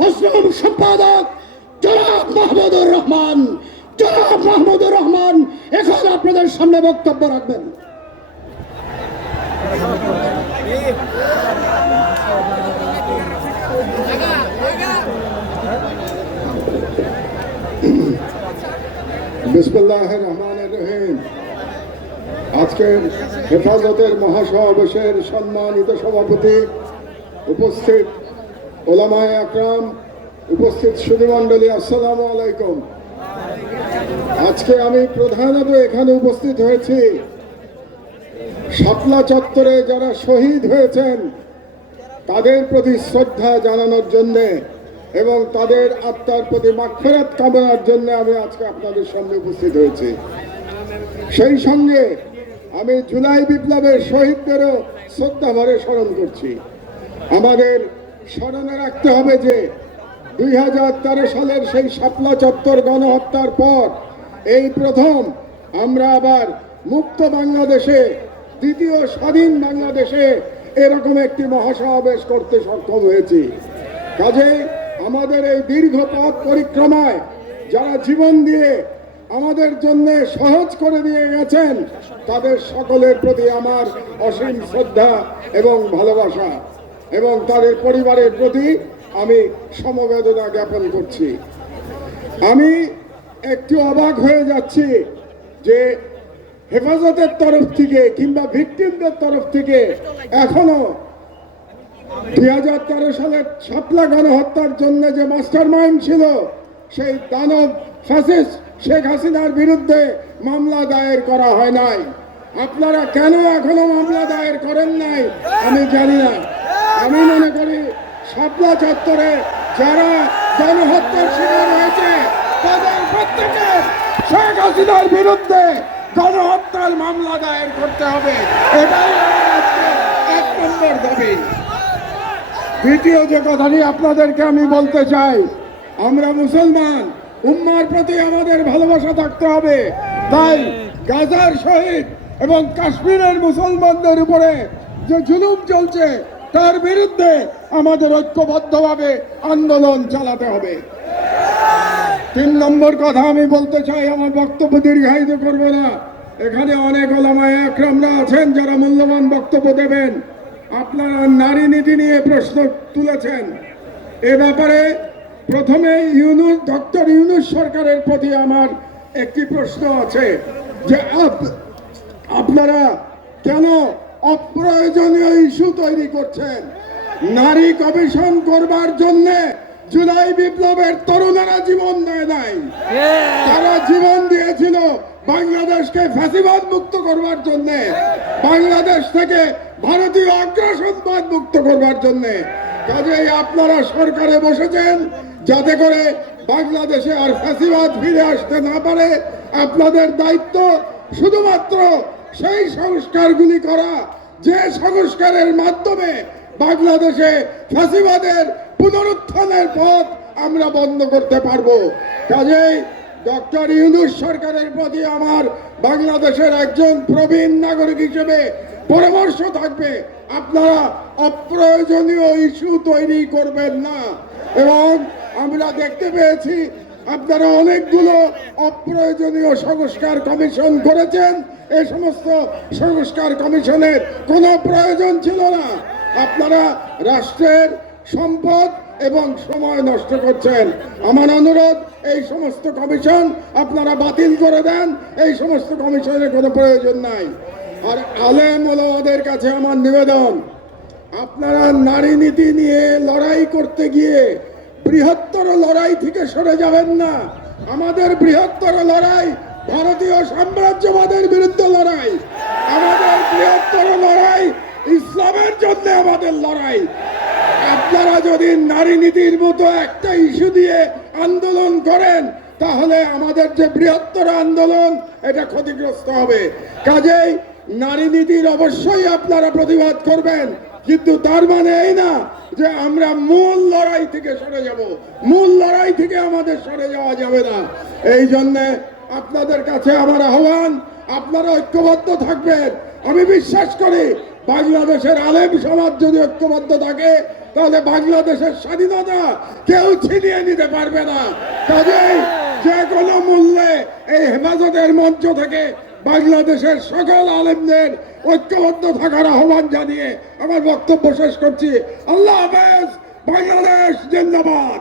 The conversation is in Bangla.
মুসলিম সম্পাদক জনাব মাহমুদুর রহমান, জনাব মাহমুদুর রহমান, এখন আপনাদের সামনে বক্তব্য রাখবেন। রহমান রহিম। আজকের হেফাজতের মহাসমাবেশের সম্মানিত সভাপতি উপস্থিত ওলামায় আকরাম উপস্থিত সুধীমণ্ডলী আসসালামু আলাইকুম। আজকে আমি প্রধানত এখানে উপস্থিত হয়েছি। শাপলা চত্বরে যারা শহীদ হয়েছেন, তাদের প্রতি শ্রদ্ধা জানানোর জন্যে এবং তাদের আত্মার প্রতি মাক্ষরাত কামনার জন্য আমি আজকে আপনাদের সামনে উপস্থিত হয়েছি। সেই সঙ্গে আমি জুলাই বিপ্লবের শহীদদেরও শ্রদ্ধাভরে স্মরণ করছি। আমাদের স্মরণে রাখতে হবে যে দুই হাজার তেরো সালের সেই শাপলা চত্বর গণহত্যার পর এই প্রথম আমরা আবার মুক্ত বাংলাদেশে, দ্বিতীয় স্বাধীন বাংলাদেশে এরকম একটি মহাসমাবেশ করতে সক্ষম হয়েছি। কাজেই আমাদের এই দীর্ঘ পথ পরিক্রমায় যারা জীবন দিয়ে আমাদের জন্য সহজ করে দিয়ে গেছেন, তাদের সকলের প্রতি আমার অসীম শ্রদ্ধা এবং ভালোবাসা। এবং তাদের পরিবারের প্রতি আমি সমবেদনা জ্ঞাপন করছি। আমি একটু অবাক হয়ে যাচ্ছি যে হেফাজতের তরফ থেকে কিংবা ভিকটিমদের তরফ থেকে এখনও দুই হাজার তেরো সালের শাপলা গণহত্যার জন্য যে মাস্টার মাইন্ড ছিল, সেই দানব ফ্যাসিস্ট শেখ হাসিনার বিরুদ্ধে মামলা দায়ের করা হয় নাই। আপনারা কেন এখনও মামলা দায়ের করেন নাই? আমি জানি না। আমি মনে করি শাপলা চত্বরে যারা গণহত্যার শিকার হয়েছে, তাদের প্রত্যেকে শেখ হাসিনার বিরুদ্ধে গণহত্যার মামলা দায়ের করতে হবে। এটাই এক নম্বর দাবি। দ্বিতীয় যে কথাটি আপনাদেরকে আমি বলতে চাই, আমরা মুসলমান, উম্মার প্রতি আমাদের ভালোবাসা থাকতে হবে। তাই গাজার শহীদ এবং কাশ্মীরের মুসলমানদের উপরে যে জুলুম চলছে তার বিরুদ্ধে আমাদের ঐক্যবদ্ধভাবে আন্দোলন চালাতে হবে। তিন নম্বর কথা আমি বলতে চাই, আমার বক্তব্য দীর্ঘায়িত করব না। এখানে অনেক ওলামায় একরমরা আছেন যারা মূল্যবান বক্তব্য দেবেন। আপনারা নারী নীতি নিয়ে প্রশ্ন তুলেছেন। এ ব্যাপারে প্রথমে ইউনুস, ডক্টর ইউনুস সরকারের প্রতি আমার একটি প্রশ্ন আছে যে আপ- আপনারা কেন অপ্রয়োজনীয় ইস্যু তৈরি করছেন। নারী কমিশন করবার জন্য জুলাই বিপ্লবের তরুণেরা জীবন দেয় নাই। তারা জীবন দিয়েছিল বাংলাদেশকে ফ্যাসিবাদ মুক্ত করবার জন্য বাংলাদেশ থেকে ভারতীয় আগ্রাসনবাদ মুক্ত করবার জন্য। কাজেই আপনারা সরকারে বসেছেন যাতে করে বাংলাদেশে আর ফ্যাসিবাদ ফিরে আসতে না পারে। আপনাদের দায়িত্ব শুধুমাত্র সেই সংস্কারগুলি করা, যে সংস্কারের মাধ্যমে বাংলাদেশে ফ্যাসিবাদের পুনরুত্থানের পথ আমরা বন্ধ করতে পারব। কাজেই ডক্টর ইউনুস সরকারের প্রতি আমার বাংলাদেশের একজন প্রবীণ নাগরিক হিসেবে পরামর্শ থাকবে, আপনারা অপ্রয়োজনীয় ইস্যু তৈরি করবেন না। এবং আমরা দেখতে পেয়েছি আপনারা অনেকগুলো অপ্রয়োজনীয় সংস্কার কমিশন করেছেন। এই সমস্ত সংস্কার কমিশনের কোনো প্রয়োজন ছিল না। আপনারা রাষ্ট্রের সম্পদ এবং সময় নষ্ট করছেন। আমার অনুরোধ, এই সমস্ত কমিশন আপনারা বাতিল করে দেন। এই সমস্ত কমিশনের কোনো প্রয়োজন নাই। আর আলেম ওলামাদের কাছে আমার নিবেদন, আপনারা নারী নীতি নিয়ে লড়াই করতে গিয়ে বৃহত্তর লড়াই থেকে সরে যাবেন না। আমাদের বৃহত্তর লড়াই ভারতীয় সাম্রাজ্যবাদের বিরুদ্ধে লড়াই। আমাদের বৃহত্তর লড়াই ইসলামের জন্য আমাদের লড়াই। আপনারা যদি নারী নীতির মতো একটা ইস্যু দিয়ে আন্দোলন করেন, তাহলে আমাদের যে বৃহত্তর আন্দোলন, এটা ক্ষতিগ্রস্ত হবে। কাজেই নারী নীতির অবশ্যই আপনারা প্রতিবাদ করবেন। কিন্তু তার মানে এই না যে আমরা মূল লড়াই থেকে সরে যাব। মূল লড়াই থেকে আমাদের সরে যাওয়া যাবে না। এই জন্যে আপনাদের কাছে আমার আহ্বান, আপনারা ঐক্যবদ্ধ থাকবেন। আমি বিশ্বাস করি, বাংলাদেশের আলেম সমাজ যদি ঐক্যবদ্ধ থাকে, তাহলে বাংলাদেশের স্বাধীনতা কেউ ছিনিয়ে নিতে পারবে না। কাজেই যে কোনো মূল্যে এই হেফাজতের মঞ্চ থেকে বাংলাদেশের সকল আলেমদের ঐক্যবদ্ধ থাকার আহ্বান জানিয়ে আমার বক্তব্য শেষ করছি। আল্লাহ হাফেজ, বাংলাদেশ জিন্দাবাদ।